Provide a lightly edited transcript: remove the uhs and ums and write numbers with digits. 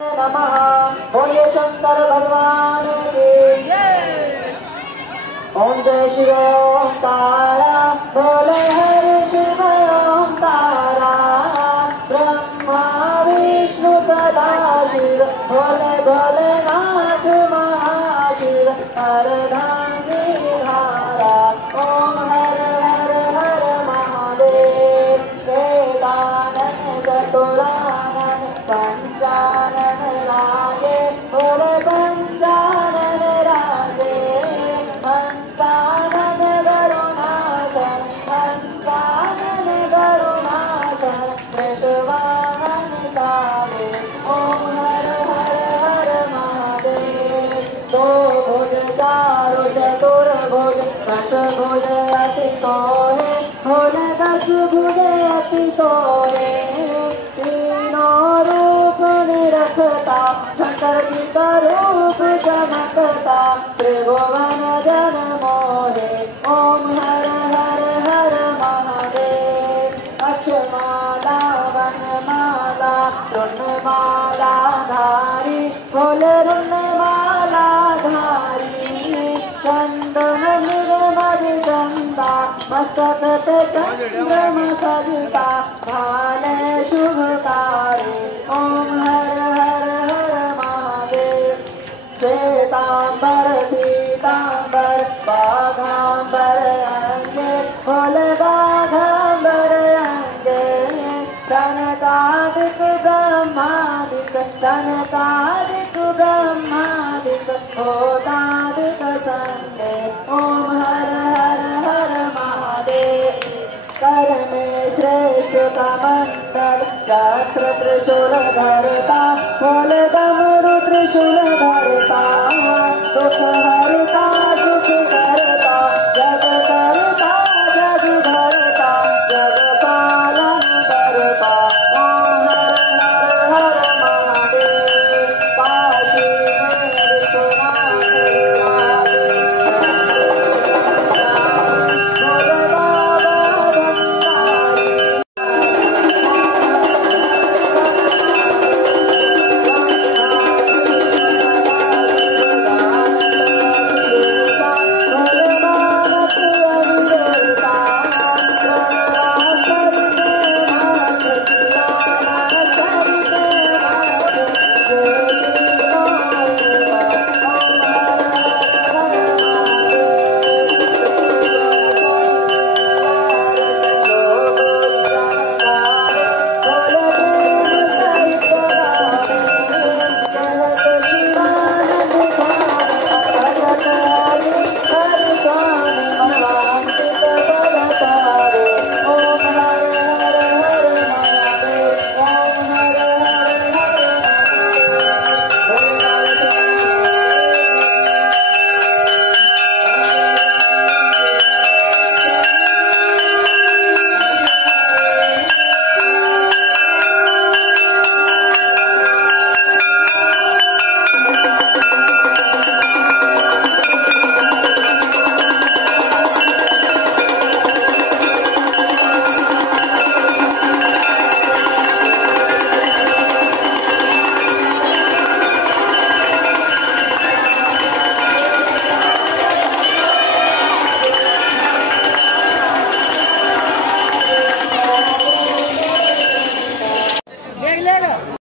नमः। बोलिए शंकर भगवान की ओम जय शिव ओम तारा बोले हरि शिव ओम तारा ब्रह्मा विष्णु सदा शिव भोले भोलेनाथ महाशिव हरधारी धारा ओम हर हर हर महादेव वेदानंद चतुरानन पंचानन राजे बोले पंचानन राजे हंसानन गरुणाधर हंसानन गरुणाधर कृष्णवाहन सावे ओम हर हर हर महादेव दो भुज चारो चतुर्भुज दशभुज अति सोहे भोले दस भुज अति सोहे तीनों रूप निरखता शंकर जी का रूप चमकता त्रिभुवन जन मोहे ओम हर हर हर महादेव अक्षमाला वनमाला रुणमाला धारी बोले रुणमाला धारी चंदन निर्मल गंगा मस्तक पे चंद्रमा सजिता भाले शुभकारी ओम हर हर हर महादेव श्वेतांबर पीतांबर बाघांबर अंगे बोले बाघांबर अंगे सनकादिक ब्रह्मादिक सनकादिक ब्रह्मादिक होतादिक संगे ओम हर हर हर महादेव कर में श्रेष्ठ कमंडल चक्र त्रिशूल धरता बोले डमरू त्रिशूल